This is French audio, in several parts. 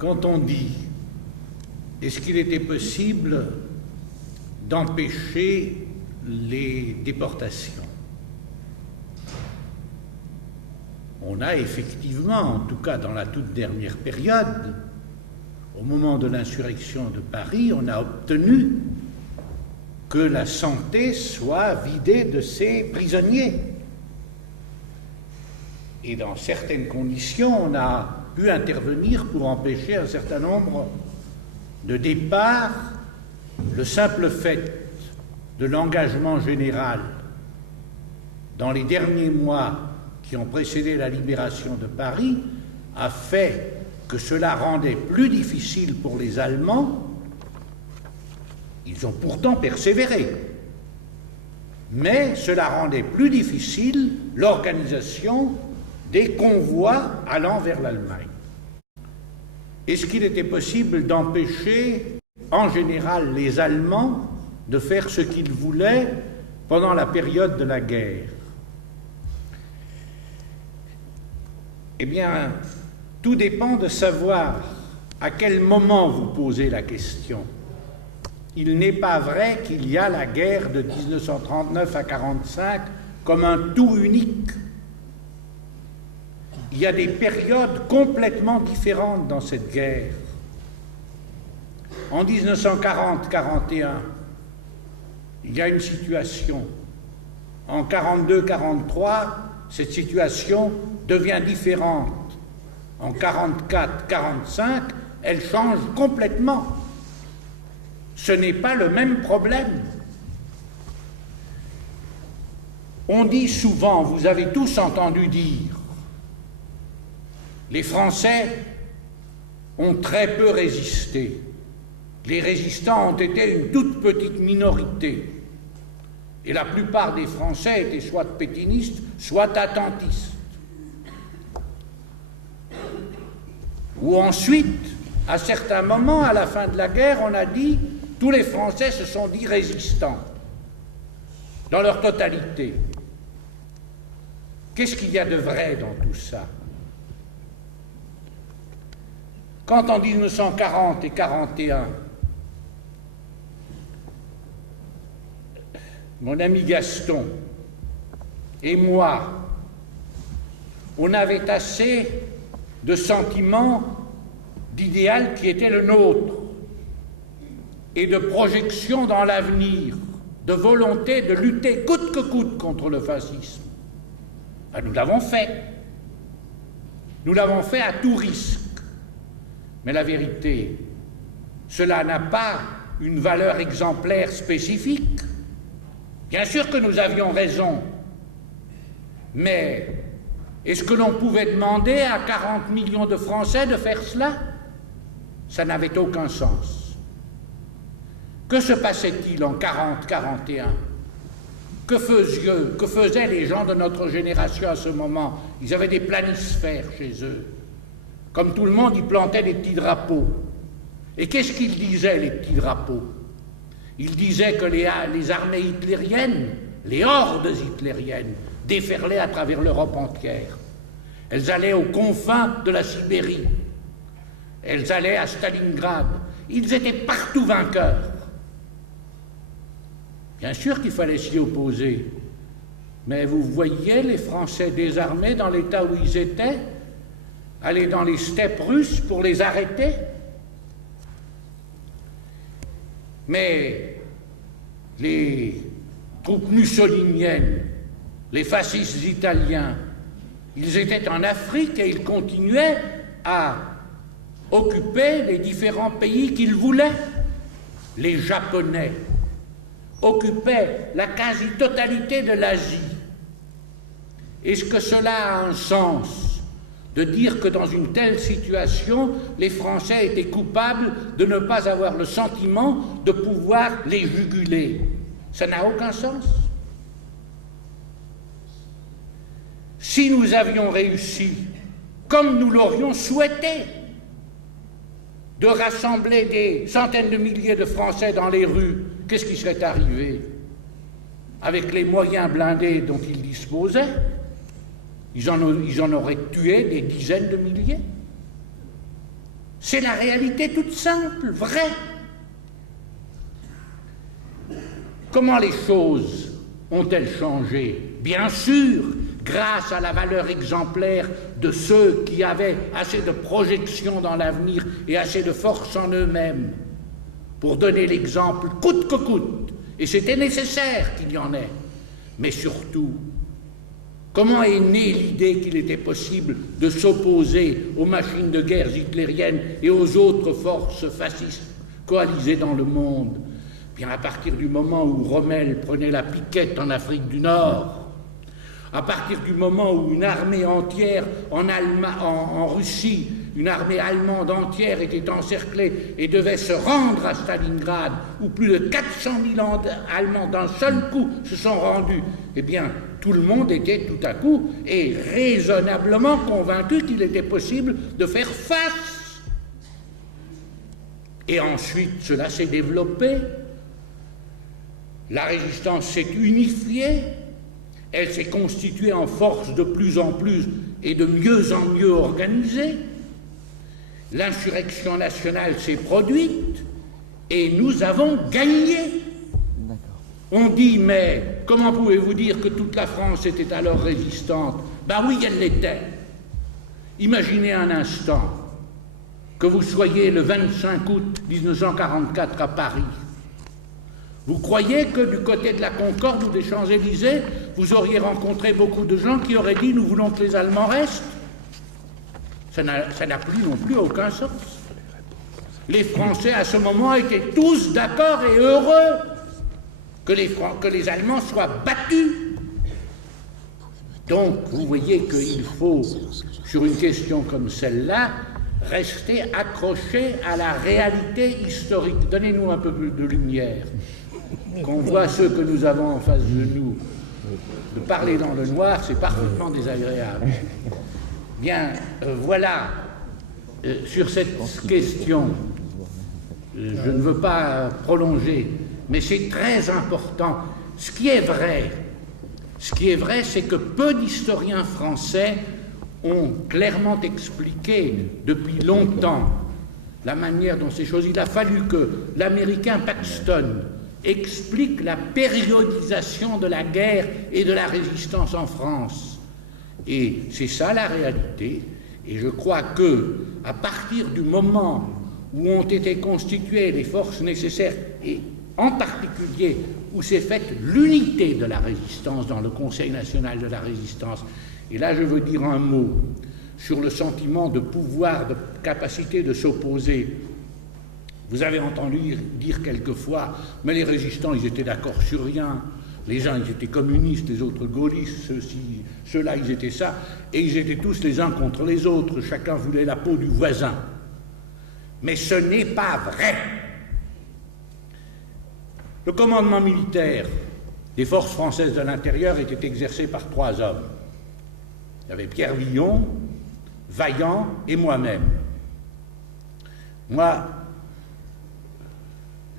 quand on dit est-ce qu'il était possible d'empêcher les déportations, on a effectivement, en tout cas dans la toute dernière période, au moment de l'insurrection de Paris, on a obtenu que la santé soit vidée de ses prisonniers. Et dans certaines conditions, on a pu intervenir pour empêcher un certain nombre de départs. Le simple fait de l'engagement général dans les derniers mois qui ont précédé la libération de Paris a fait que cela rendait plus difficile pour les Allemands. Ils ont pourtant persévéré, mais cela rendait plus difficile l'organisation des convois allant vers l'Allemagne. Est-ce qu'il était possible d'empêcher, en général, les Allemands de faire ce qu'ils voulaient pendant la période de la guerre? Eh bien, tout dépend de savoir à quel moment vous posez la question. Il n'est pas vrai qu'il y a la guerre de 1939 à 1945 comme un tout unique. Il y a des périodes complètement différentes dans cette guerre. En 1940-41, il y a une situation. En 42-43, cette situation devient différente. En 44-45, elle change complètement. Ce n'est pas le même problème. On dit souvent, vous avez tous entendu dire, les Français ont très peu résisté. Les résistants ont été une toute petite minorité. Et la plupart des Français étaient soit pétinistes, soit attentistes. Ou ensuite, à certains moments, à la fin de la guerre, on a dit tous les Français se sont dits résistants, dans leur totalité. Qu'est-ce qu'il y a de vrai dans tout ça? Quand en 1940 et 1941, mon ami Gaston et moi, on avait assez de sentiments, d'idéal qui était le nôtre, et de projection dans l'avenir, de volonté de lutter coûte que coûte contre le fascisme. Ben, nous l'avons fait. Nous l'avons fait à tout risque. Mais la vérité, cela n'a pas une valeur exemplaire spécifique. Bien sûr que nous avions raison, mais est-ce que l'on pouvait demander à 40 millions de Français de faire cela? Ça n'avait aucun sens. Que se passait-il en 40-41? Que faisaient les gens de notre génération à ce moment? Ils avaient des planisphères chez eux. Comme tout le monde, ils plantaient des petits drapeaux. Et qu'est-ce qu'ils disaient, les petits drapeaux? Ils disaient que les armées hitlériennes, les hordes hitlériennes, déferlaient à travers l'Europe entière. Elles allaient aux confins de la Sibérie. Elles allaient à Stalingrad. Ils étaient partout vainqueurs. Bien sûr qu'il fallait s'y opposer. Mais vous voyiez les Français désarmés dans l'état où ils étaient, aller dans les steppes russes pour les arrêter? Mais les troupes mussoliniennes, les fascistes italiens, ils étaient en Afrique et ils continuaient à occuper les différents pays qu'ils voulaient. Les Japonais occupaient la quasi-totalité de l'Asie. Est-ce que cela a un sens de dire que dans une telle situation, les Français étaient coupables de ne pas avoir le sentiment de pouvoir les juguler? Ça n'a aucun sens. Si nous avions réussi, comme nous l'aurions souhaité, de rassembler des centaines de milliers de Français dans les rues, qu'est-ce qui serait arrivé? Avec les moyens blindés dont ils disposaient, ils en auraient tué des dizaines de milliers. C'est la réalité toute simple, vraie. Comment les choses ont-elles changé? Bien sûr, grâce à la valeur exemplaire de ceux qui avaient assez de projection dans l'avenir et assez de force en eux-mêmes pour donner l'exemple coûte que coûte. Et c'était nécessaire qu'il y en ait. Mais surtout, comment est née l'idée qu'il était possible de s'opposer aux machines de guerre hitlériennes et aux autres forces fascistes coalisées dans le monde? Bien, à partir du moment où Rommel prenait la piquette en Afrique du Nord, à partir du moment où une armée entière en Russie, une armée allemande entière était encerclée et devait se rendre à Stalingrad, où plus de 400 000 Allemands d'un seul coup se sont rendus, eh bien, tout le monde était tout à coup et raisonnablement convaincu qu'il était possible de faire face. Et ensuite, cela s'est développé. La résistance s'est unifiée. Elle s'est constituée en force de plus en plus et de mieux en mieux organisée. L'insurrection nationale s'est produite et nous avons gagné. On dit, mais comment pouvez-vous dire que toute la France était alors résistante? Ben oui, elle l'était. Imaginez un instant que vous soyez le 25 août 1944 à Paris. Vous croyez que du côté de la Concorde ou des Champs-Élysées, vous auriez rencontré beaucoup de gens qui auraient dit « nous voulons que les Allemands restent ». Ça n'a plus non plus aucun sens. Les Français à ce moment étaient tous d'accord et heureux que les Allemands soient battus. Donc vous voyez qu'il faut, sur une question comme celle-là, rester accroché à la réalité historique. Donnez-nous un peu plus de lumière. Qu'on voit ceux que nous avons en face de nous. De parler dans le noir, c'est parfaitement désagréable. Bien, voilà, sur cette question, je ne veux pas prolonger, mais c'est très important. Ce qui est vrai, c'est que peu d'historiens français ont clairement expliqué depuis longtemps la manière dont ces choses... Il a fallu que l'Américain Paxton explique la périodisation de la guerre et de la résistance en France. Et c'est ça la réalité. Et je crois que, à partir du moment où ont été constituées les forces nécessaires, et en particulier où s'est faite l'unité de la résistance dans le Conseil national de la résistance, et là je veux dire un mot sur le sentiment de pouvoir, de capacité de s'opposer. Vous avez entendu dire quelquefois, mais les résistants, ils étaient d'accord sur rien. Les uns, ils étaient communistes, les autres gaullistes, ceux-là, ils étaient ça, et ils étaient tous les uns contre les autres. Chacun voulait la peau du voisin. Mais ce n'est pas vrai. Le commandement militaire des forces françaises de l'intérieur était exercé par 3 hommes. Il y avait Pierre Villon, Vaillant et moi-même. Moi,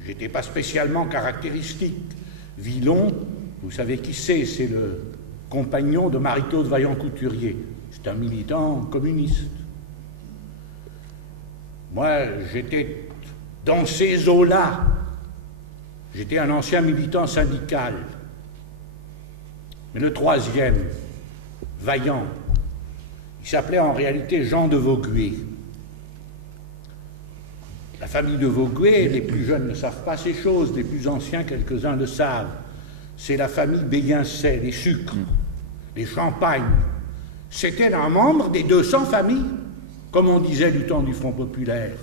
j'étais pas spécialement caractéristique. Villon, vous savez qui c'est le compagnon de Marie-Claude Vaillant-Couturier. C'est un militant communiste. Moi, j'étais dans ces eaux-là. J'étais un ancien militant syndical. Mais le 3e, Vaillant, il s'appelait en réalité Jean de Vaugué. La famille de Vaugué, les plus jeunes ne savent pas ces choses, les plus anciens, quelques-uns le savent. C'est la famille Béguincet, les sucres, les champagnes. C'était un membre des 200 familles, comme on disait du temps du Front populaire.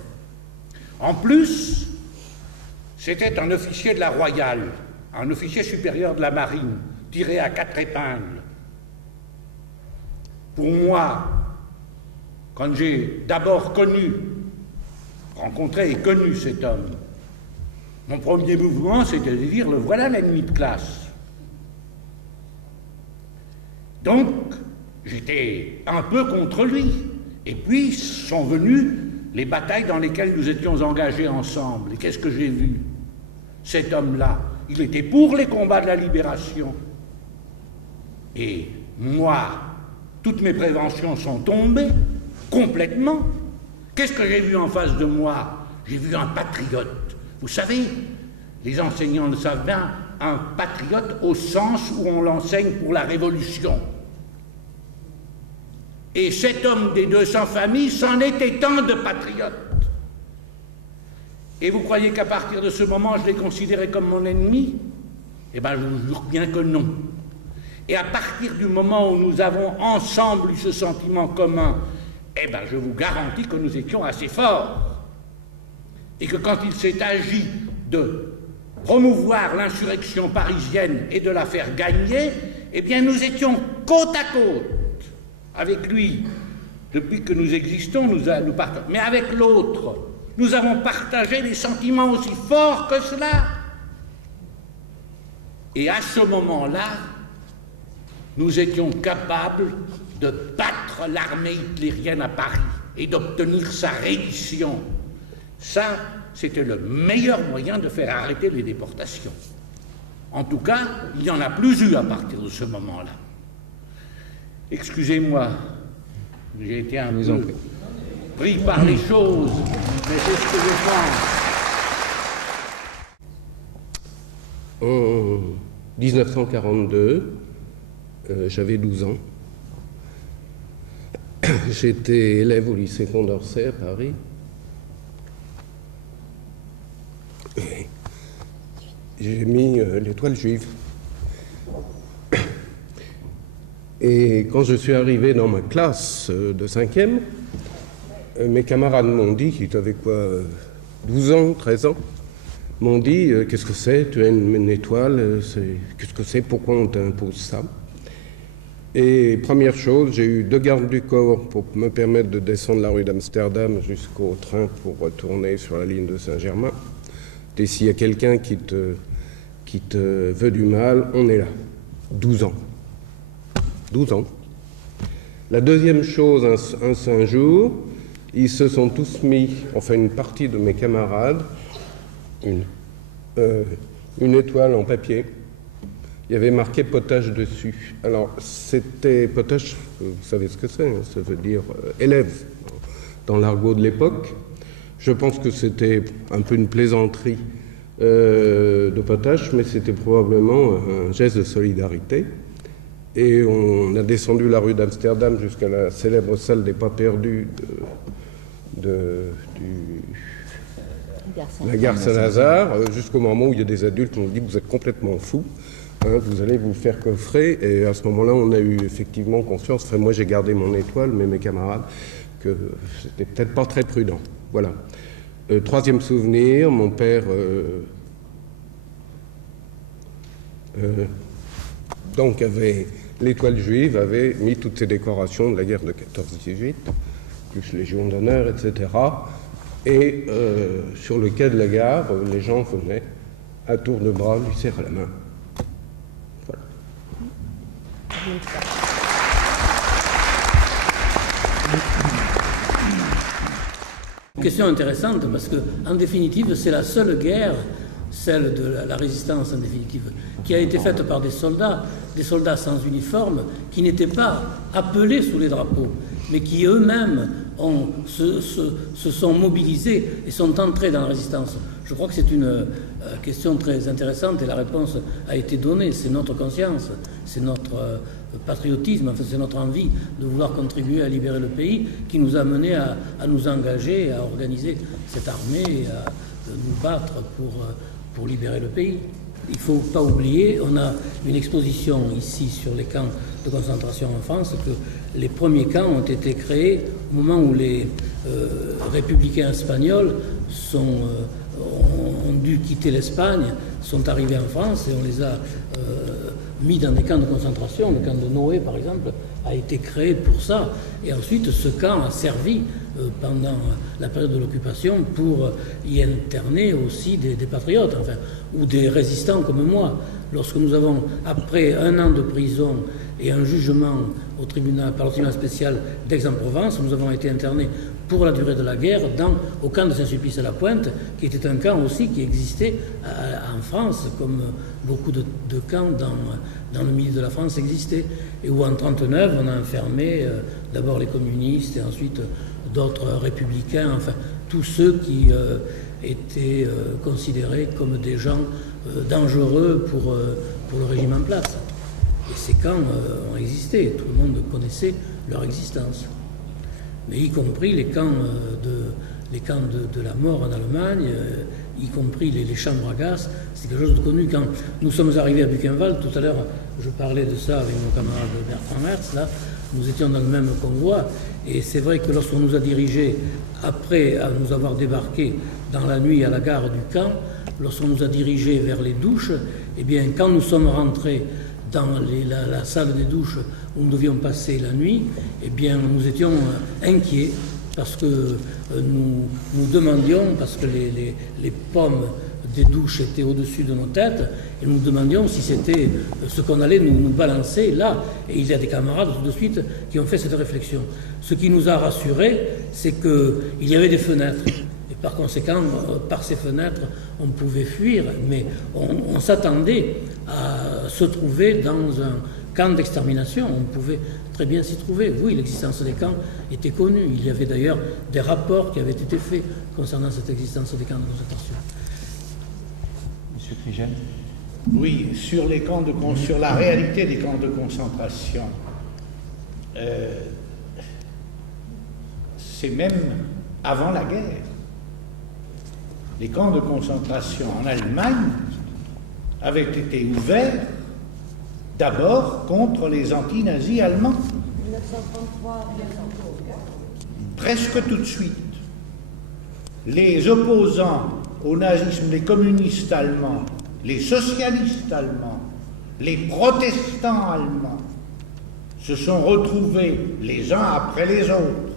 En plus, c'était un officier de la Royale, un officier supérieur de la Marine, tiré à 4 épingles. Pour moi, quand j'ai d'abord rencontré et connu cet homme, mon premier mouvement, c'était de dire, le voilà l'ennemi de classe. Donc, j'étais un peu contre lui. Et puis sont venues les batailles dans lesquelles nous étions engagés ensemble. Et qu'est-ce que j'ai vu? Cet homme-là, il était pour les combats de la libération. Et moi, toutes mes préventions sont tombées, complètement, Qu'est-ce que j'ai vu en face de moi? J'ai vu un patriote. Vous savez, les enseignants le savent bien, un patriote au sens où on l'enseigne pour la Révolution. Et cet homme des 200 familles s'en était un de patriote. Et vous croyez qu'à partir de ce moment, je l'ai considéré comme mon ennemi? Eh bien, je vous jure bien que non. Et à partir du moment où nous avons ensemble eu ce sentiment commun, eh bien, je vous garantis que nous étions assez forts. Et que quand il s'est agi de promouvoir l'insurrection parisienne et de la faire gagner, eh bien, nous étions côte à côte avec lui. Depuis que nous existons, nous partageons. Mais avec l'autre, nous avons partagé des sentiments aussi forts que cela. Et à ce moment-là, nous étions capables de battre l'armée hitlérienne à Paris et d'obtenir sa reddition. Ça, c'était le meilleur moyen de faire arrêter les déportations. En tout cas, il n'y en a plus eu à partir de ce moment-là. Excusez-moi, j'ai été un peu pris par les choses, mais c'est ce que je pense. En 1942, j'avais 12 ans. J'étais élève au lycée Condorcet à Paris. J'ai mis l'étoile juive. Et quand je suis arrivé dans ma classe de 5e, mes camarades m'ont dit, qui avaient quoi, 12 ans, 13 ans, m'ont dit « Qu'est-ce que c'est? Tu as une étoile, qu'est-ce que c'est? Pourquoi on t'impose ça ?» Et première chose, j'ai eu 2 gardes du corps pour me permettre de descendre la rue d'Amsterdam jusqu'au train pour retourner sur la ligne de Saint-Germain. Et s'il y a quelqu'un qui te veut du mal, on est là. 12 ans. 12 ans. La deuxième chose, un jour, ils se sont tous mis, enfin une partie de mes camarades, une étoile en papier. Il y avait marqué potage dessus. Alors, c'était potage, vous savez ce que c'est, hein, ça veut dire élève dans l'argot de l'époque. Je pense que c'était un peu une plaisanterie de potage, mais c'était probablement un geste de solidarité. Et on a descendu la rue d'Amsterdam jusqu'à la célèbre salle des pas perdus la gare Saint-Lazare, jusqu'au moment où il y a des adultes qui nous disent « Vous êtes complètement fous, hein, vous allez vous faire coffrer ». Et à ce moment-là, on a eu effectivement conscience, enfin moi j'ai gardé mon étoile, mais mes camarades, que c'était peut-être pas très prudent. Voilà. Troisième souvenir, mon père donc avait l'étoile juive, avait mis toutes ses décorations de la guerre de 14-18, plus Légion d'honneur, etc. Et sur le quai de la gare, les gens venaient à tour de bras lui serrer la main. Voilà. Question intéressante parce que, en définitive, c'est la seule guerre, celle de la résistance en définitive, qui a été faite par des soldats sans uniforme, qui n'étaient pas appelés sous les drapeaux, mais qui eux-mêmes se sont mobilisés et sont entrés dans la résistance. Je crois que c'est une question très intéressante et la réponse a été donnée. C'est notre conscience, c'est notre patriotisme, enfin, c'est notre envie de vouloir contribuer à libérer le pays qui nous a menés à nous engager, à organiser cette armée et à nous battre pour libérer le pays. Il ne faut pas oublier, on a une exposition ici sur les camps de concentration en France, que les premiers camps ont été créés au moment où les républicains espagnols ont dû quitter l'Espagne, sont arrivés en France et on les a mis dans des camps de concentration. Le camp de Noé, par exemple, a été créé pour ça. Et ensuite, ce camp a servi pendant la période de l'occupation pour y interner aussi des patriotes, enfin, ou des résistants comme moi. Lorsque nous avons, après 1 an de prison et un jugement par le tribunal spécial d'Aix-en-Provence. Nous avons été internés pour la durée de la guerre au camp de Saint-Sulpice-à-la-Pointe, qui était un camp aussi qui existait en France, comme beaucoup de camps dans le milieu de la France existaient, et où en 1939 on a enfermé d'abord les communistes et ensuite d'autres républicains, enfin tous ceux qui étaient considérés comme des gens dangereux pour le régime en place. Et ces camps ont existé, tout le monde connaissait leur existence. Mais y compris les camps de la mort en Allemagne, y compris les chambres à gaz, c'est quelque chose de connu. Quand nous sommes arrivés à Buchenwald, tout à l'heure je parlais de ça avec mon camarade Bertrand Hertz, là, nous étions dans le même convoi, et c'est vrai que lorsqu'on nous a dirigés, après nous avoir débarqués dans la nuit à la gare du camp, lorsqu'on nous a dirigés vers les douches, eh bien quand nous sommes rentrés dans la salle des douches où nous devions passer la nuit, eh bien nous étions inquiets parce que nous demandions, parce que les pommes des douches étaient au-dessus de nos têtes, et nous demandions si c'était ce qu'on allait nous balancer là. Et il y a des camarades tout de suite qui ont fait cette réflexion. Ce qui nous a rassurés, c'est qu'il y avait des fenêtres. Et par conséquent, par ces fenêtres, on pouvait fuir, mais on s'attendait à se trouver dans un camp d'extermination. On pouvait très bien s'y trouver. Oui, l'existence des camps était connue. Il y avait d'ailleurs des rapports qui avaient été faits concernant cette existence des camps de concentration. Monsieur Krigel. Oui, sur la réalité des camps de concentration. C'est même avant la guerre. Les camps de concentration en Allemagne avaient été ouverts d'abord contre les anti-nazis allemands. 1933, presque tout de suite. Les opposants au nazisme, les communistes allemands, les socialistes allemands, les protestants allemands se sont retrouvés les uns après les autres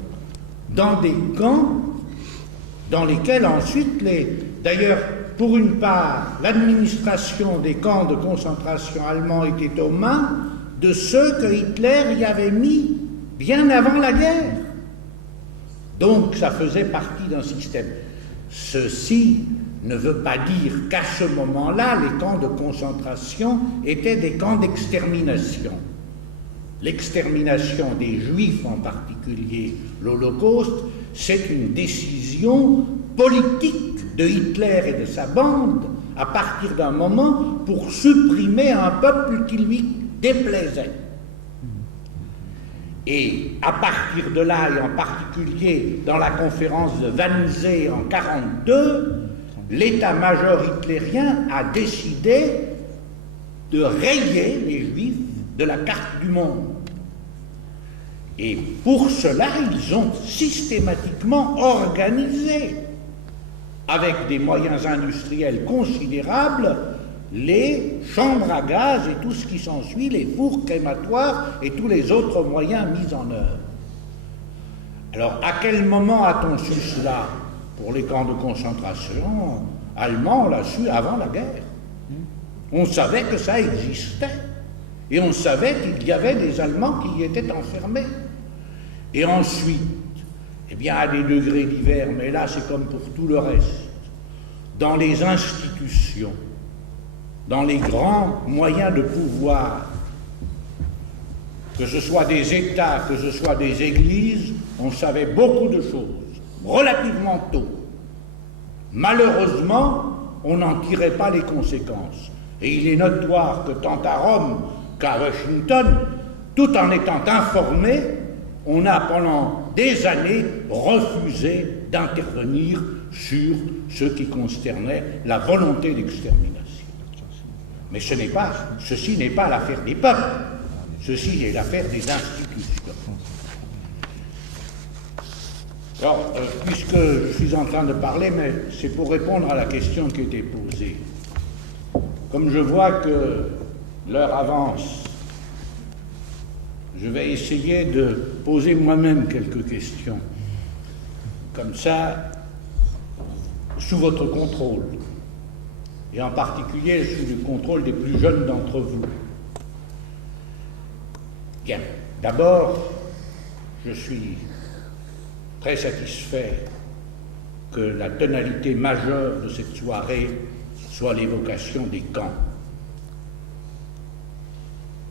dans des camps dans lesquels ensuite, d'ailleurs, pour une part, l'administration des camps de concentration allemands était aux mains de ceux que Hitler y avait mis bien avant la guerre. Donc, ça faisait partie d'un système. Ceci ne veut pas dire qu'à ce moment-là, les camps de concentration étaient des camps d'extermination. L'extermination des Juifs, en particulier l'Holocauste, c'est une décision politique de Hitler et de sa bande à partir d'un moment pour supprimer un peuple qui lui déplaisait. Et à partir de là, et en particulier dans la conférence de Wannsee en 1942, l'état-major hitlérien a décidé de rayer les Juifs de la carte du monde. Et pour cela, ils ont systématiquement organisé, avec des moyens industriels considérables, les chambres à gaz et tout ce qui s'ensuit, les fours crématoires et tous les autres moyens mis en œuvre. Alors, à quel moment a-t-on su cela? Pour les camps de concentration allemands, on l'a su avant la guerre. On savait que ça existait. Et on savait qu'il y avait des Allemands qui y étaient enfermés. Et ensuite, eh bien, à des degrés divers, mais là c'est comme pour tout le reste, dans les institutions, dans les grands moyens de pouvoir, que ce soit des États, que ce soit des églises, on savait beaucoup de choses, relativement tôt. Malheureusement, on n'en tirait pas les conséquences. Et il est notoire que tant à Rome qu'à Washington, tout en étant informé, on a pendant des années refusé d'intervenir sur ce qui concernait la volonté d'extermination. Mais ceci n'est pas l'affaire des peuples, ceci est l'affaire des institutions. Alors, puisque je suis en train de parler, mais c'est pour répondre à la question qui était posée. Comme je vois que l'heure avance, je vais essayer de poser moi-même quelques questions, comme ça, sous votre contrôle, et en particulier sous le contrôle des plus jeunes d'entre vous. Bien, D'abord, je suis très satisfait que la tonalité majeure de cette soirée soit l'évocation des camps.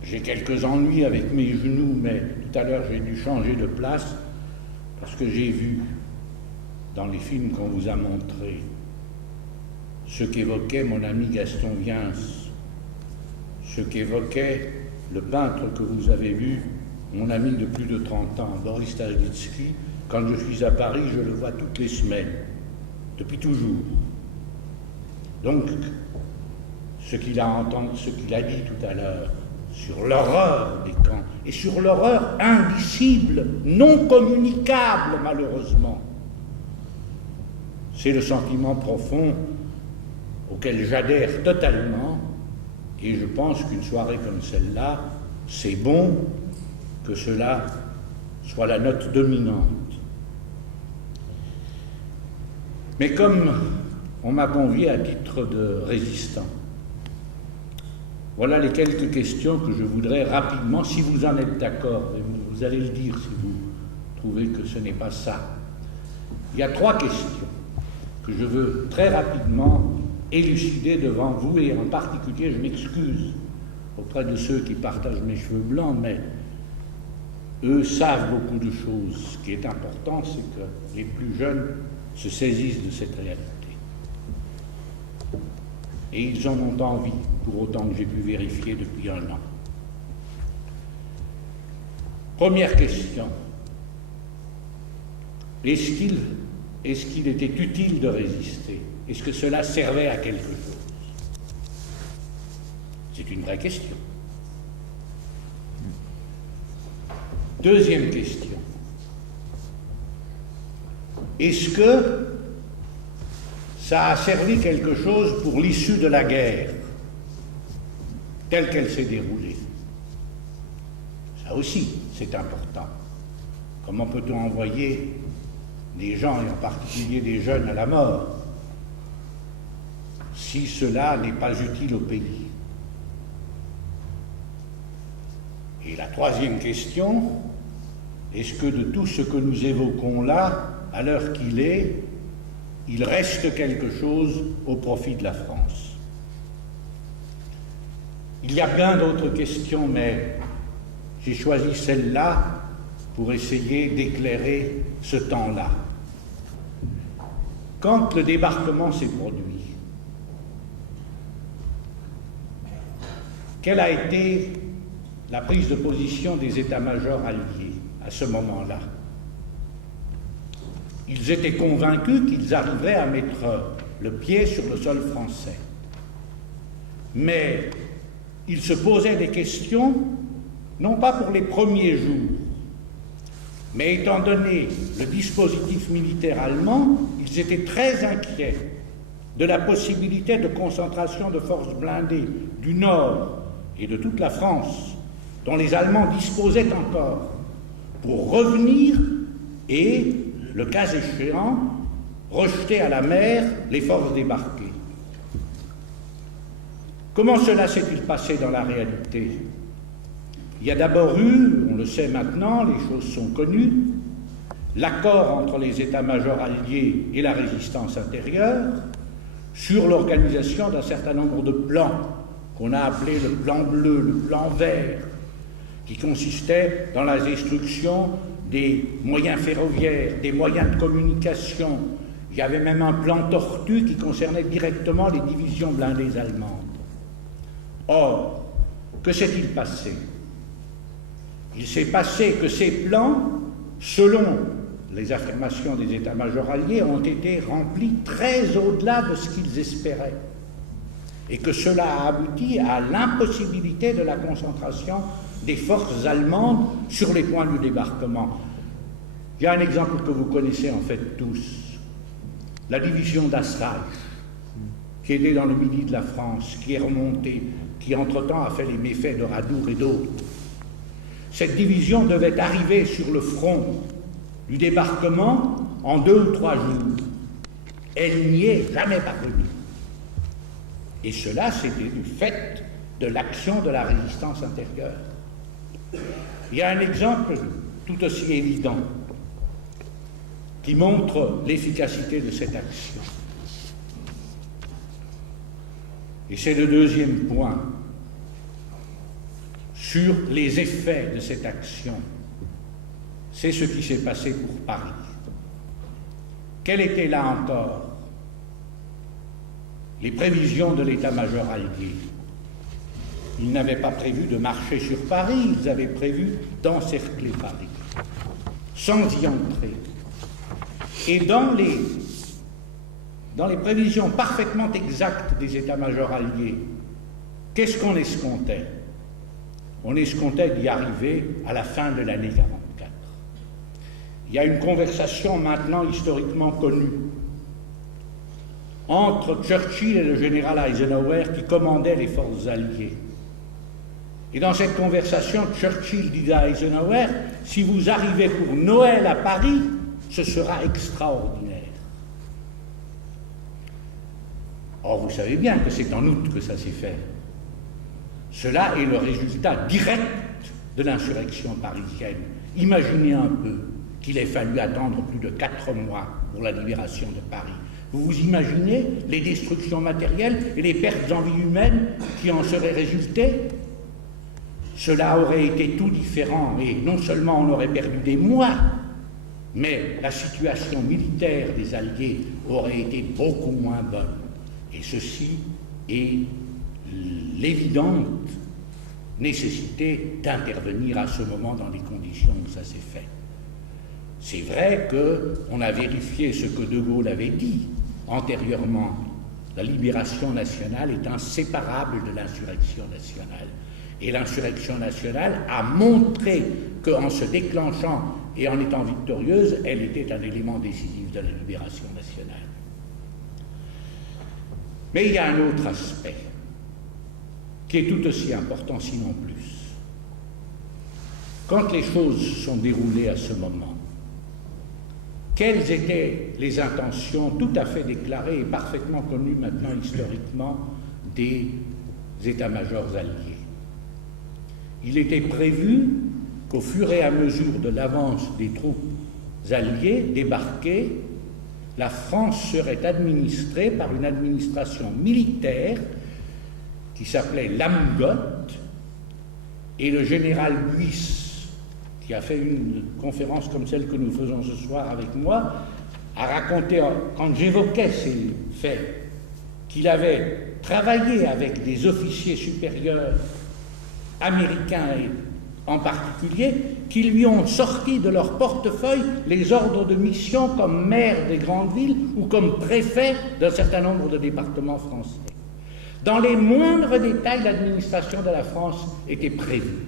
J'ai quelques ennuis avec mes genoux, mais tout à l'heure j'ai dû changer de place parce que j'ai vu dans les films qu'on vous a montrés ce qu'évoquait mon ami Gaston Viens, ce qu'évoquait le peintre que vous avez vu, mon ami de plus de 30 ans, Boris Stavritsky. Quand je suis à Paris, je le vois toutes les semaines, depuis toujours. Donc, ce qu'il a dit tout à l'heure sur l'horreur des camps et sur l'horreur indicible, non communicable malheureusement, c'est le sentiment profond auquel j'adhère totalement, et je pense qu'une soirée comme celle-là, c'est bon que cela soit la note dominante. Mais comme on m'a convié à titre de résistant, voilà les quelques questions que je voudrais rapidement, si vous en êtes d'accord, et vous allez le dire si vous trouvez que ce n'est pas ça. Il y a 3 questions que je veux très rapidement élucider devant vous, et en particulier, je m'excuse auprès de ceux qui partagent mes cheveux blancs, mais eux savent beaucoup de choses. Ce qui est important, c'est que les plus jeunes se saisissent de cette réalité. Et ils en ont envie, pour autant que j'ai pu vérifier depuis 1 an. Première question. Est-ce qu'il était utile de résister? Est-ce que cela servait à quelque chose? C'est une vraie question. Deuxième question. Est-ce que ça a servi quelque chose pour l'issue de la guerre, telle qu'elle s'est déroulée? Ça aussi, c'est important. Comment peut-on envoyer des gens, et en particulier des jeunes, à la mort, si cela n'est pas utile au pays? Et la troisième question, est-ce que de tout ce que nous évoquons là, à l'heure qu'il est, il reste quelque chose au profit de la France? Il y a bien d'autres questions, mais j'ai choisi celle-là pour essayer d'éclairer ce temps-là. Quand le débarquement s'est produit, quelle a été la prise de position des états-majors alliés à ce moment-là? Ils étaient convaincus qu'ils arriveraient à mettre le pied sur le sol français. Mais ils se posaient des questions, non pas pour les premiers jours, mais étant donné le dispositif militaire allemand, ils étaient très inquiets de la possibilité de concentration de forces blindées du Nord et de toute la France, dont les Allemands disposaient encore, pour revenir et, le cas échéant, rejeter à la mer les forces débarquées. Comment cela s'est-il passé dans la réalité? Il y a d'abord eu, on le sait maintenant, les choses sont connues, l'accord entre les états-majors alliés et la résistance intérieure sur l'organisation d'un certain nombre de plans qu'on a appelés le plan bleu, le plan vert, qui consistait dans la destruction des moyens ferroviaires, des moyens de communication. Il y avait même un plan tortue qui concernait directement les divisions blindées allemandes. Or, que s'est-il passé? Il s'est passé que ces plans, selon les affirmations des états-majors alliés, ont été remplis très au-delà de ce qu'ils espéraient, et que cela a abouti à l'impossibilité de la concentration des forces allemandes sur les points du débarquement. Il y a un exemple que vous connaissez en fait tous, la division d'Asreich, qui était dans le midi de la France, qui est remontée, qui entre-temps a fait les méfaits de Radour et d'autres. Cette division devait arriver sur le front du débarquement en 2 ou 3 jours. Elle n'y est jamais parvenue. Et cela, c'était du fait de l'action de la résistance intérieure. Il y a un exemple tout aussi évident qui montre l'efficacité de cette action. Et c'est le deuxième point sur les effets de cette action. C'est ce qui s'est passé pour Paris. Quelles étaient là encore les prévisions de l'état-major allié? Ils n'avaient pas prévu de marcher sur Paris, ils avaient prévu d'encercler Paris, sans y entrer. Et dans les prévisions parfaitement exactes des états-majors alliés, qu'est-ce qu'on escomptait? On escomptait d'y arriver à la fin de l'année 1944. Il y a une conversation maintenant historiquement connue entre Churchill et le général Eisenhower qui commandait les forces alliées. Et dans cette conversation, Churchill dit à Eisenhower, si vous arrivez pour Noël à Paris, ce sera extraordinaire. Or, vous savez bien que c'est en août que ça s'est fait. Cela est le résultat direct de l'insurrection parisienne. Imaginez un peu qu'il ait fallu attendre plus de 4 mois pour la libération de Paris. Vous vous imaginez les destructions matérielles et les pertes en vie humaine qui en seraient résultées? Cela aurait été tout différent, et non seulement on aurait perdu des mois, mais la situation militaire des Alliés aurait été beaucoup moins bonne. Et ceci est l'évidente nécessité d'intervenir à ce moment dans les conditions où ça s'est fait. C'est vrai qu'on a vérifié ce que De Gaulle avait dit antérieurement. La libération nationale est inséparable de l'insurrection nationale. Et l'insurrection nationale a montré qu'en se déclenchant et en étant victorieuse, elle était un élément décisif de la libération nationale. Mais il y a un autre aspect qui est tout aussi important, sinon plus. Quand les choses sont déroulées à ce moment, quelles étaient les intentions tout à fait déclarées et parfaitement connues maintenant historiquement des états-majors alliés? Il était prévu qu'au fur et à mesure de l'avance des troupes alliées débarquées, la France serait administrée par une administration militaire qui s'appelait l'Amgot, et le général Buys, qui a fait une conférence comme celle que nous faisons ce soir avec moi, a raconté, quand j'évoquais ces faits, qu'il avait travaillé avec des officiers supérieurs américains en particulier, qui lui ont sorti de leur portefeuille les ordres de mission comme maire des grandes villes ou comme préfet d'un certain nombre de départements français. Dans les moindres détails, l'administration de la France était prévue.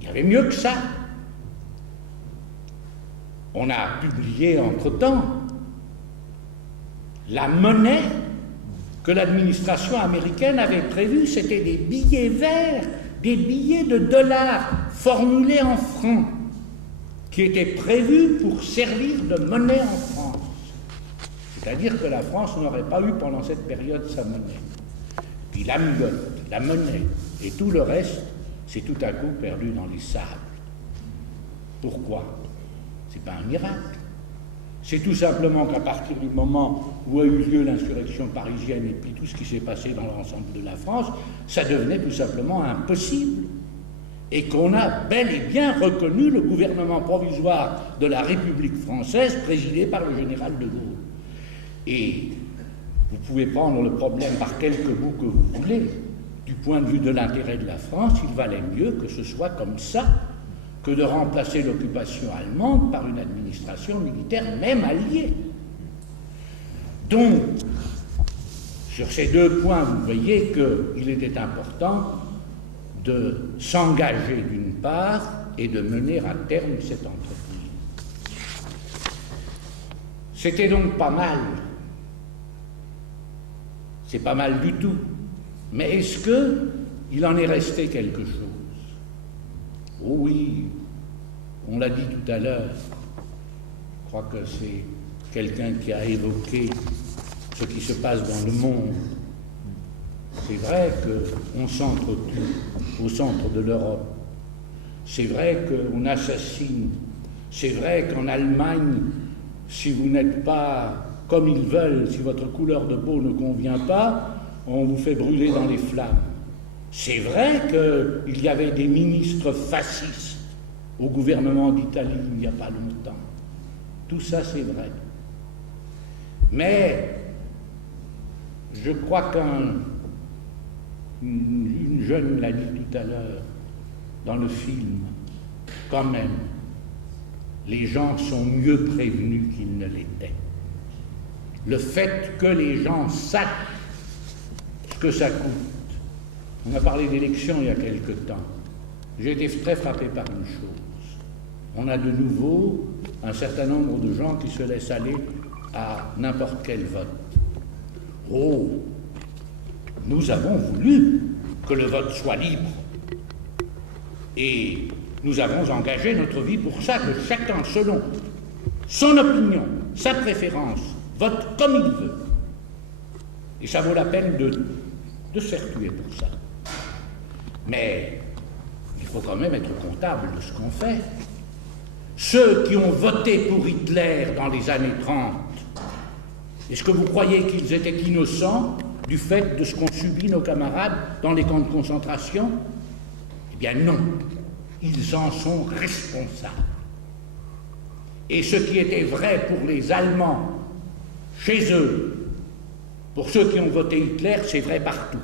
Il y avait mieux que ça. On a publié entre-temps la monnaie que l'administration américaine avait prévue, c'était des billets verts, des billets de dollars formulés en francs, qui étaient prévus pour servir de monnaie en France. C'est-à-dire que la France n'aurait pas eu pendant cette période sa monnaie. Puis l'amgote, la monnaie et tout le reste, c'est tout à coup perdu dans les sables. Pourquoi? C'est pas un miracle. C'est tout simplement qu'à partir du moment où a eu lieu l'insurrection parisienne et puis tout ce qui s'est passé dans l'ensemble de la France, ça devenait tout simplement impossible. Et qu'on a bel et bien reconnu le gouvernement provisoire de la République française présidé par le général de Gaulle. Et vous pouvez prendre le problème par quelques bouts que vous voulez. Du point de vue de l'intérêt de la France, il valait mieux que ce soit comme ça que de remplacer l'occupation allemande par une administration militaire même alliée. Donc, sur ces deux points, vous voyez qu'il était important de s'engager d'une part et de mener à terme cette entreprise. C'était donc pas mal. C'est pas mal du tout. Mais est-ce qu'il en est resté quelque chose? Oh oui, on l'a dit tout à l'heure, je crois que c'est quelqu'un qui a évoqué ce qui se passe dans le monde. C'est vrai qu'on s'entretue au centre de l'Europe, c'est vrai qu'on assassine, c'est vrai qu'en Allemagne, si vous n'êtes pas comme ils veulent, si votre couleur de peau ne convient pas, on vous fait brûler dans les flammes. C'est vrai qu'il y avait des ministres fascistes au gouvernement d'Italie il n'y a pas longtemps. Tout ça, c'est vrai. Mais je crois qu'une jeune l'a dit tout à l'heure dans le film, quand même, les gens sont mieux prévenus qu'ils ne l'étaient. Le fait que les gens sachent ce que ça coûte. On a parlé d'élections il y a quelque temps. J'ai été très frappé par une chose. On a de nouveau un certain nombre de gens qui se laissent aller à n'importe quel vote. Oh, nous avons voulu que le vote soit libre. Et nous avons engagé notre vie pour ça, que chacun, selon son opinion, sa préférence, vote comme il veut. Et ça vaut la peine de se faire tuer pour ça. Mais il faut quand même être comptable de ce qu'on fait. Ceux qui ont voté pour Hitler dans les années 30, est-ce que vous croyez qu'ils étaient innocents du fait de ce qu'ont subi nos camarades dans les camps de concentration? Eh bien non, ils en sont responsables. Et ce qui était vrai pour les Allemands, chez eux, pour ceux qui ont voté Hitler, c'est vrai partout.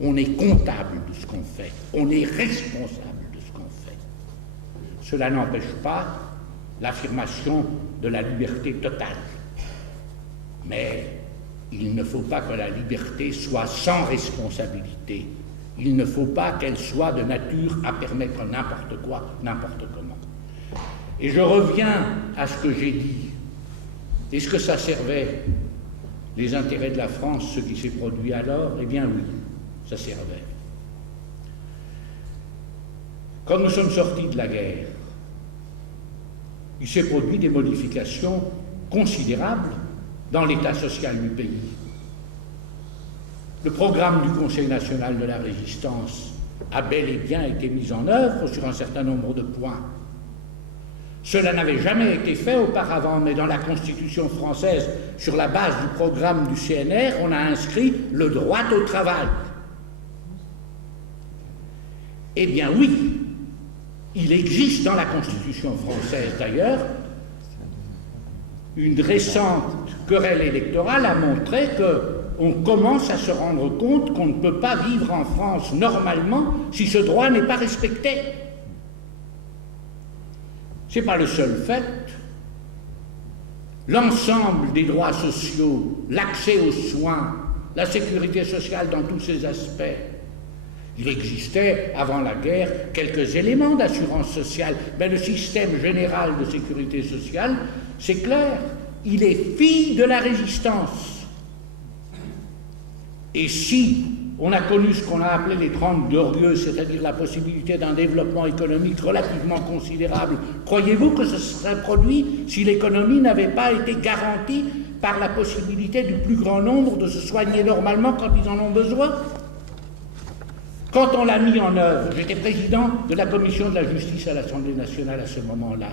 On est comptable de ce qu'on fait, on est responsable de ce qu'on fait. Cela n'empêche pas l'affirmation de la liberté totale. Mais il ne faut pas que la liberté soit sans responsabilité. Il ne faut pas qu'elle soit de nature à permettre n'importe quoi, n'importe comment. Et je reviens à ce que j'ai dit. Est-ce que ça servait les intérêts de la France, ce qui s'est produit alors? Eh bien oui, ça servait. Quand nous sommes sortis de la guerre, il s'est produit des modifications considérables dans l'état social du pays. Le programme du Conseil national de la résistance a bel et bien été mis en œuvre sur un certain nombre de points. Cela n'avait jamais été fait auparavant, mais dans la Constitution française, sur la base du programme du CNR, on a inscrit le droit au travail. Eh bien oui, il existe dans la Constitution française d'ailleurs, une récente querelle électorale a montré qu'on commence à se rendre compte qu'on ne peut pas vivre en France normalement si ce droit n'est pas respecté. Ce n'est pas le seul fait. L'ensemble des droits sociaux, l'accès aux soins, la sécurité sociale dans tous ses aspects. Il existait, avant la guerre, quelques éléments d'assurance sociale, mais le système général de sécurité sociale, c'est clair, il est fille de la résistance. Et si on a connu ce qu'on a appelé les 30 glorieux, c'est-à-dire la possibilité d'un développement économique relativement considérable, croyez-vous que ce serait produit si l'économie n'avait pas été garantie par la possibilité du plus grand nombre de se soigner normalement quand ils en ont besoin? Quand on l'a mis en œuvre, j'étais président de la commission de la justice à l'Assemblée nationale à ce moment-là.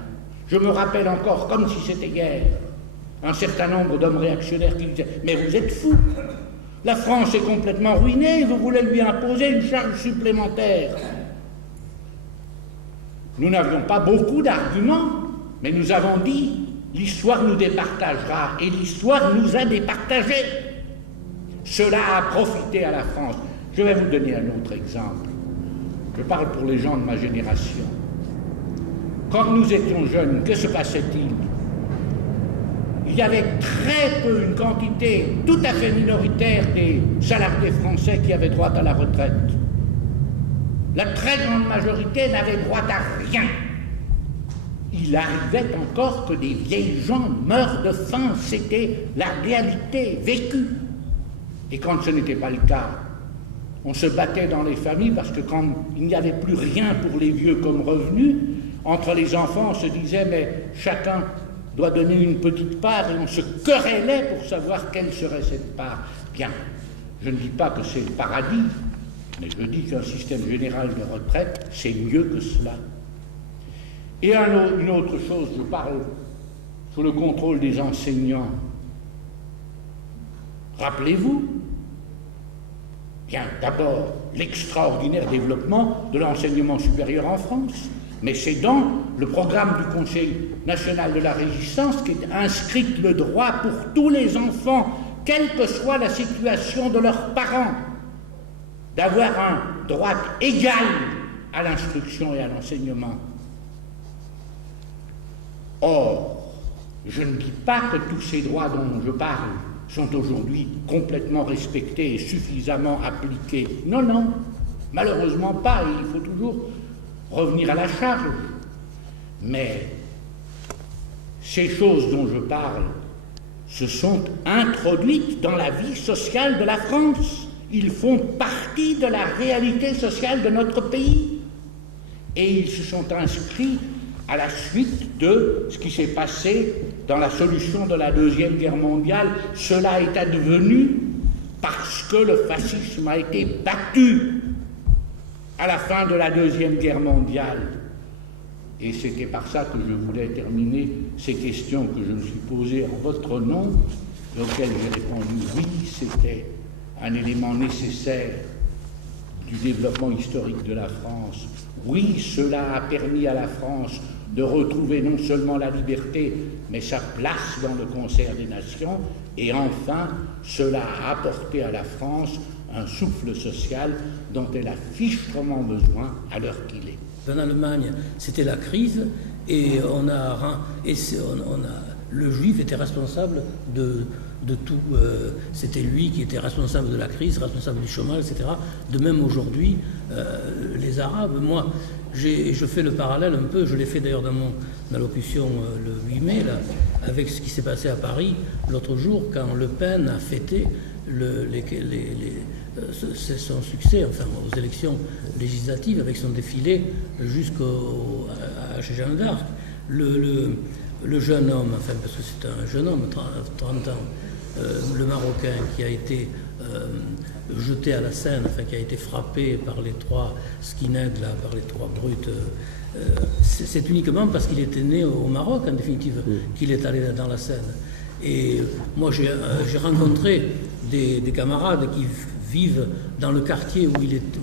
Je me rappelle encore, comme si c'était hier, un certain nombre d'hommes réactionnaires qui disaient « Mais vous êtes fous! La France est complètement ruinée, vous voulez lui imposer une charge supplémentaire. » Nous n'avions pas beaucoup d'arguments, mais nous avons dit « L'histoire nous départagera » et l'histoire nous a départagés. Cela a profité à la France. Je vais vous donner un autre exemple. Je parle pour les gens de ma génération. Quand nous étions jeunes, que se passait-il? Il y avait très peu, une quantité tout à fait minoritaire des salariés français qui avaient droit à la retraite. La très grande majorité n'avait droit à rien. Il arrivait encore que des vieilles gens meurent de faim. C'était la réalité vécue. Et quand ce n'était pas le cas, on se battait dans les familles parce que quand il n'y avait plus rien pour les vieux comme revenu, entre les enfants, on se disait, mais chacun doit donner une petite part, et on se querellait pour savoir quelle serait cette part. Bien, je ne dis pas que c'est le paradis, mais je dis qu'un système général de retraite, c'est mieux que cela. Et une autre chose, je parle sous le contrôle des enseignants. Rappelez-vous, bien d'abord l'extraordinaire développement de l'enseignement supérieur en France, mais c'est dans le programme du Conseil national de la Résistance qu'est inscrit le droit pour tous les enfants, quelle que soit la situation de leurs parents, d'avoir un droit égal à l'instruction et à l'enseignement. Or, je ne dis pas que tous ces droits dont je parle sont aujourd'hui complètement respectés et suffisamment appliqués. Non, non, malheureusement pas, et il faut toujours revenir à la charge. Mais ces choses dont je parle se sont introduites dans la vie sociale de la France. Ils font partie de la réalité sociale de notre pays. Et ils se sont inscrits à la suite de ce qui s'est passé dans la solution de la Deuxième Guerre mondiale. Cela est advenu parce que le fascisme a été battu à la fin de la Deuxième Guerre mondiale. Et c'était par ça que je voulais terminer ces questions que je me suis posées en votre nom, auxquelles j'ai répondu oui, c'était un élément nécessaire du développement historique de la France. Oui, cela a permis à la France de retrouver non seulement la liberté, mais sa place dans le concert des nations. Et enfin, cela a apporté à la France un souffle social dont elle a fichtrement besoin à l'heure qu'il est. En Allemagne, c'était la crise et le juif était responsable de tout. C'était lui qui était responsable de la crise, responsable du chômage, etc. De même aujourd'hui, les Arabes, moi, je fais le parallèle un peu, je l'ai fait d'ailleurs dans mon allocution le 8 mai, là, avec ce qui s'est passé à Paris l'autre jour, quand Le Pen a fêté son succès, enfin, aux élections législatives, avec son défilé chez Jeanne d'Arc. Le jeune homme, enfin, parce que c'est un jeune homme, 30 ans, le Marocain qui a été jeté à la Seine, enfin, qui a été frappé par les 3 skinheads, là, par les 3 brutes, c'est uniquement parce qu'il était né au Maroc, en définitive, qu'il est allé dans la Seine. Et moi, j'ai rencontré des camarades qui vivent dans le quartier où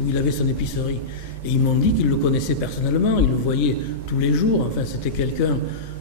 il avait son épicerie. Et ils m'ont dit qu'ils le connaissaient personnellement, ils le voyaient tous les jours. Enfin, c'était quelqu'un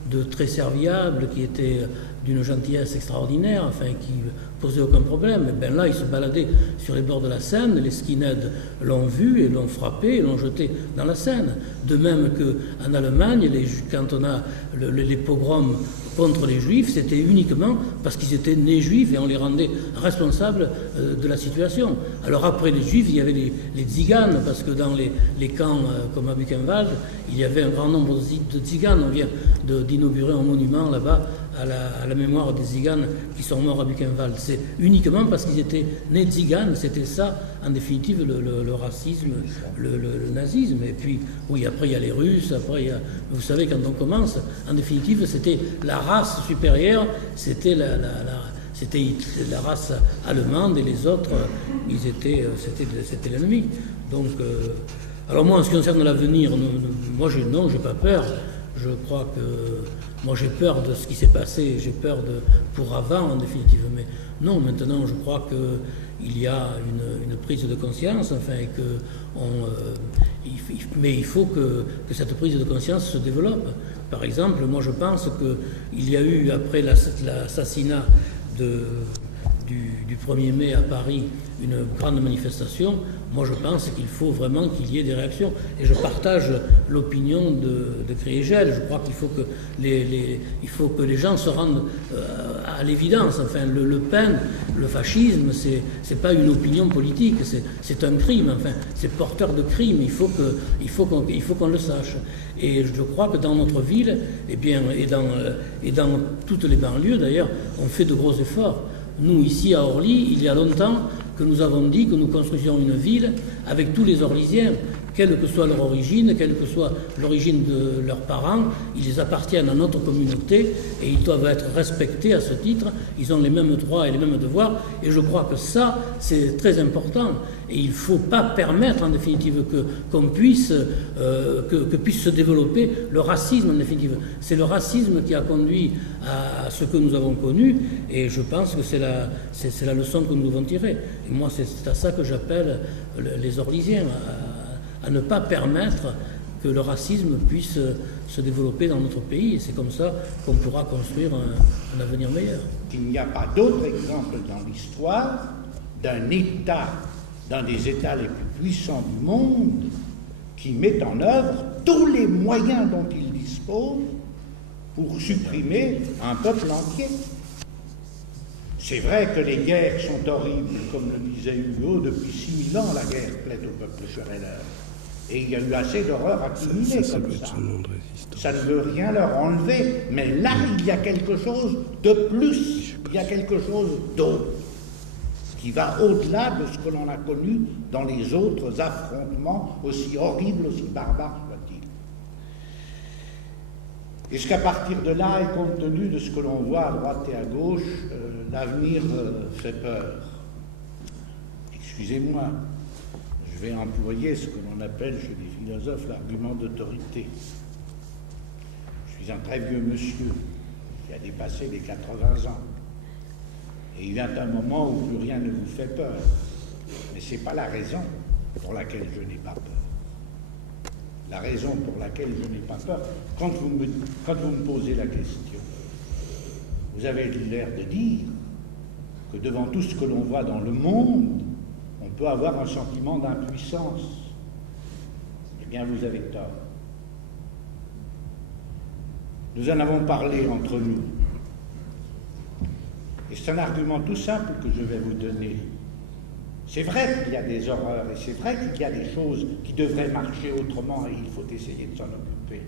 de très serviable, qui était d'une gentillesse extraordinaire, enfin, qui posait aucun problème. Et bien là, il se baladait sur les bords de la Seine, les skinheads l'ont vu et l'ont frappé et l'ont jeté dans la Seine. De même qu'en Allemagne, quand on a les pogroms contre les juifs, c'était uniquement parce qu'ils étaient nés juifs et on les rendait responsables de la situation. Alors après les juifs, il y avait les tziganes, parce que dans les camps comme à Buchenwald, il y avait un grand nombre de tziganes. On vient d'inaugurer un monument là-bas à la mémoire des tziganes qui sont morts à Buchenwald. C'est uniquement parce qu'ils étaient nés tziganes, c'était ça, en définitive, le racisme, le nazisme. Et puis, oui, après il y a les Russes, après il y a... Vous savez, quand on commence, en définitive, c'était la race supérieure, c'était la race allemande, et les autres, c'était l'ennemi. Donc, alors moi, en ce qui concerne l'avenir, moi, j'ai pas peur. Je crois que moi j'ai peur de ce qui s'est passé, j'ai peur pour avant en définitive, mais non, maintenant je crois qu'il y a une prise de conscience, enfin, et mais il faut que cette prise de conscience se développe. Par exemple, moi je pense qu'il y a eu, après l'assassinat du 1er mai à Paris, une grande manifestation. Moi je pense qu'il faut vraiment qu'il y ait des réactions. Et je partage l'opinion de Kriegel. Je crois qu'il faut que les gens se rendent à l'évidence. Enfin, Le Pen, le fascisme, c'est pas une opinion politique, c'est un crime. Enfin, c'est porteur de crime. Il faut qu'on le sache. Et je crois que dans notre ville, et dans toutes les banlieues d'ailleurs, on fait de gros efforts. Nous, ici à Orly, il y a longtemps que nous avons dit que nous construisions une ville avec tous les Orlysiens, quelle que soit leur origine, quelle que soit l'origine de leurs parents, ils appartiennent à notre communauté et ils doivent être respectés à ce titre. Ils ont les mêmes droits et les mêmes devoirs, et je crois que ça, c'est très important. Et il ne faut pas permettre, en définitive, qu'on puisse, que puisse se développer le racisme, en définitive. C'est le racisme qui a conduit à ce que nous avons connu, et je pense que c'est la leçon que nous devons tirer. Et moi, c'est à ça que j'appelle les Orlysiens, à ne pas permettre que le racisme puisse se développer dans notre pays, et c'est comme ça qu'on pourra construire un avenir meilleur. Il n'y a pas d'autre exemple dans l'histoire d'un État, d'un des États les plus puissants du monde, qui met en œuvre tous les moyens dont il dispose pour supprimer un peuple entier. C'est vrai que les guerres sont horribles, comme le disait Hugo, depuis 6000 ans la guerre plaît au peuple querelleur. Et il y a eu assez d'horreurs accumulées comme ça. Ça ne veut rien leur enlever, mais là, il y a quelque chose de plus, il y a quelque chose d'autre, qui va au-delà de ce que l'on a connu dans les autres affrontements, aussi horribles, aussi barbares soient-ils. Est-ce qu'à partir de là, et compte tenu de ce que l'on voit à droite et à gauche, l'avenir fait peur? Excusez-moi, je vais employer ce que l'on appelle chez les philosophes l'argument d'autorité. Je suis un très vieux monsieur qui a dépassé les 80 ans. Et il vient un moment où plus rien ne vous fait peur. Mais ce n'est pas la raison pour laquelle je n'ai pas peur. La raison pour laquelle je n'ai pas peur, quand vous me posez la question, vous avez l'air de dire que devant tout ce que l'on voit dans le monde, on peut avoir un sentiment d'impuissance. Eh bien, vous avez tort. Nous en avons parlé entre nous. Et c'est un argument tout simple que je vais vous donner. C'est vrai qu'il y a des horreurs, et c'est vrai qu'il y a des choses qui devraient marcher autrement, et il faut essayer de s'en occuper.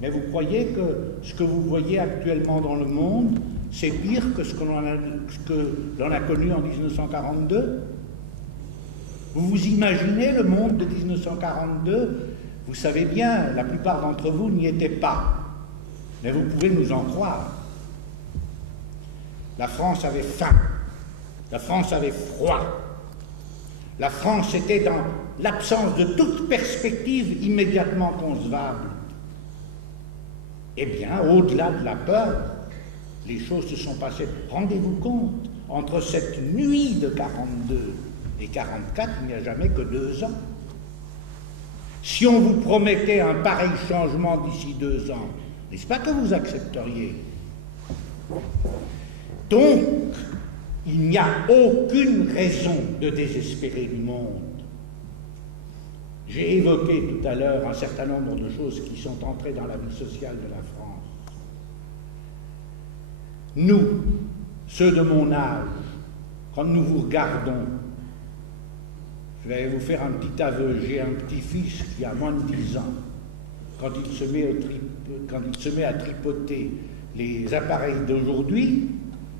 Mais vous croyez que ce que vous voyez actuellement dans le monde, c'est pire que ce que l'on a connu en 1942 ? Vous vous imaginez le monde de 1942 ? Vous savez bien, la plupart d'entre vous n'y étaient pas. Mais vous pouvez nous en croire. La France avait faim. La France avait froid. La France était dans l'absence de toute perspective immédiatement concevable. Eh bien, au-delà de la peur, les choses se sont passées. Rendez-vous compte, entre cette nuit de 42 et 44, il n'y a jamais que 2 ans. Si on vous promettait un pareil changement d'ici 2 ans, n'est-ce pas que vous accepteriez? Donc, il n'y a aucune raison de désespérer du monde. J'ai évoqué tout à l'heure un certain nombre de choses qui sont entrées dans la vie sociale de la France. Nous, ceux de mon âge, quand nous vous regardons, je vais vous faire un petit aveu, j'ai un petit-fils qui a moins de 10 ans. Quand il se met à tripoter les appareils d'aujourd'hui,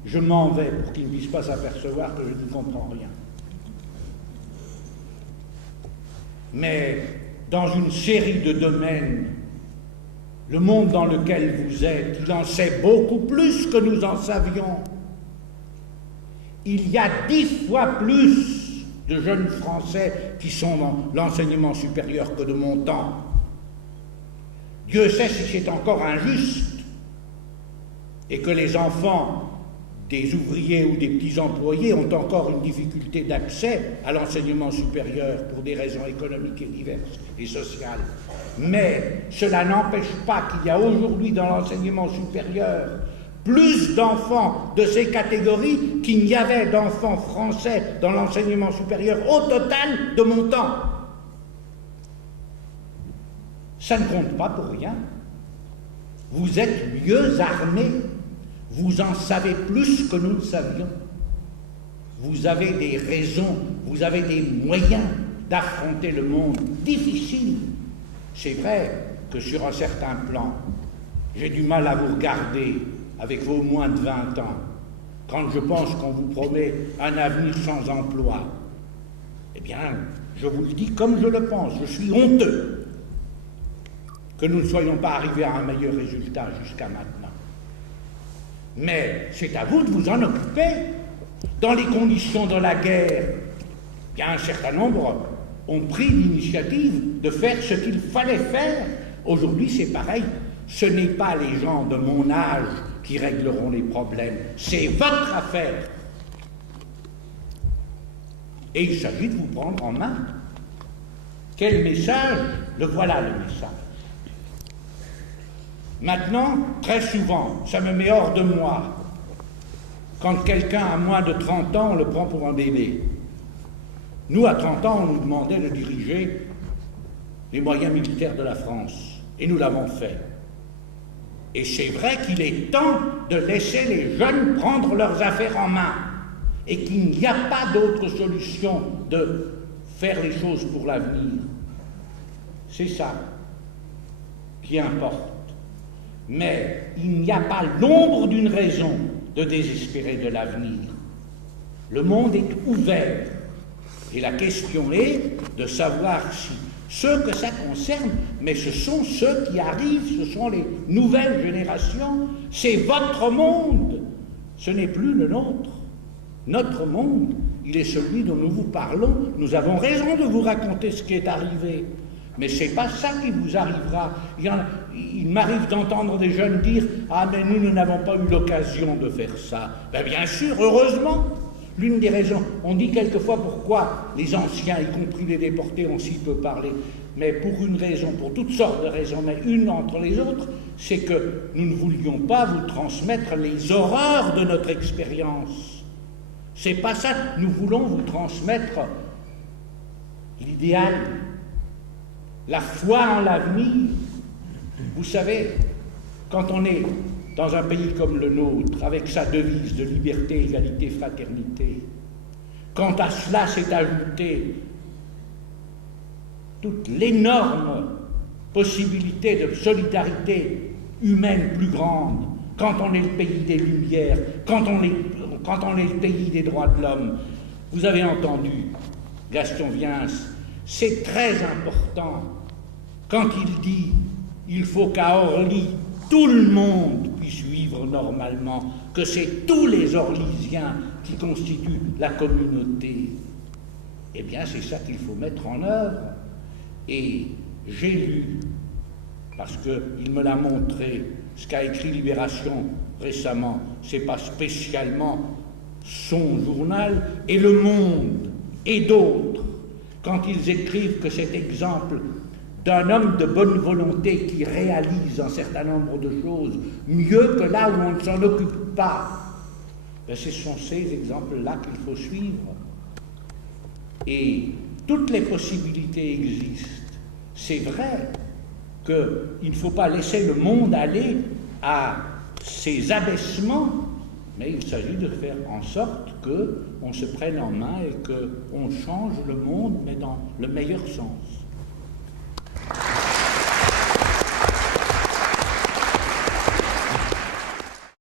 je m'en vais pour qu'il ne puisse pas s'apercevoir que je ne comprends rien. Mais dans une série de domaines, le monde dans lequel vous êtes, il en sait beaucoup plus que nous en savions. Il y a 10 fois plus de jeunes Français qui sont dans l'enseignement supérieur que de mon temps. Dieu sait si c'est encore injuste et que les enfants des ouvriers ou des petits employés ont encore une difficulté d'accès à l'enseignement supérieur pour des raisons économiques et diverses et sociales. Mais cela n'empêche pas qu'il y a aujourd'hui dans l'enseignement supérieur plus d'enfants de ces catégories qu'il n'y avait d'enfants français dans l'enseignement supérieur au total de mon temps. Ça ne compte pas pour rien. Vous êtes mieux armés. Vous en savez plus que nous le savions. Vous avez des raisons, vous avez des moyens d'affronter le monde difficile. C'est vrai que sur un certain plan, j'ai du mal à vous regarder avec vos moins de 20 ans, quand je pense qu'on vous promet un avenir sans emploi. Eh bien, je vous le dis comme je le pense, je suis honteux que nous ne soyons pas arrivés à un meilleur résultat jusqu'à maintenant. Mais c'est à vous de vous en occuper. Dans les conditions de la guerre, il y a un certain nombre ont pris l'initiative de faire ce qu'il fallait faire. Aujourd'hui, c'est pareil. Ce n'est pas les gens de mon âge qui régleront les problèmes. C'est votre affaire. Et il s'agit de vous prendre en main. Quel message? Le voilà, le message. Maintenant, très souvent, ça me met hors de moi. Quand quelqu'un a moins de 30 ans, on le prend pour un bébé. Nous, à 30 ans, on nous demandait de diriger les moyens militaires de la France. Et nous l'avons fait. Et c'est vrai qu'il est temps de laisser les jeunes prendre leurs affaires en main. Et qu'il n'y a pas d'autre solution de faire les choses pour l'avenir. C'est ça qui importe. Mais il n'y a pas l'ombre d'une raison de désespérer de l'avenir. Le monde est ouvert. Et la question est de savoir si ceux que ça concerne, mais ce sont ceux qui arrivent, ce sont les nouvelles générations, c'est votre monde, ce n'est plus le nôtre. Notre monde, il est celui dont nous vous parlons. Nous avons raison de vous raconter ce qui est arrivé. Mais ce n'est pas ça qui vous arrivera. Il m'arrive d'entendre des jeunes dire « Ah, mais nous n'avons pas eu l'occasion de faire ça. » Ben bien sûr, heureusement. L'une des raisons, on dit quelquefois pourquoi les anciens, y compris les déportés, ont si peu parlé. Mais pour une raison, pour toutes sortes de raisons, mais une entre les autres, c'est que nous ne voulions pas vous transmettre les horreurs de notre expérience. C'est pas ça. Nous voulons vous transmettre l'idéal, la foi en l'avenir. Vous savez, quand on est dans un pays comme le nôtre, avec sa devise de liberté, égalité, fraternité, quand à cela s'est ajoutée toute l'énorme possibilité de solidarité humaine plus grande, quand on est le pays des Lumières, quand on est le pays des droits de l'homme. Vous avez entendu Gaston Viens, c'est très important quand il dit il faut qu'à Orly, tout le monde puisse vivre normalement, que c'est tous les Orlysiens qui constituent la communauté. Eh bien, c'est ça qu'il faut mettre en œuvre. Et j'ai lu, parce qu'il me l'a montré, ce qu'a écrit Libération récemment, c'est pas spécialement son journal, et Le Monde, et d'autres, quand ils écrivent que cet exemple d'un homme de bonne volonté qui réalise un certain nombre de choses mieux que là où on ne s'en occupe pas, ben ce sont ces exemples-là qu'il faut suivre. Et toutes les possibilités existent. C'est vrai qu'il ne faut pas laisser le monde aller à ses abaissements, mais il s'agit de faire en sorte qu'on se prenne en main et qu'on change le monde, mais dans le meilleur sens.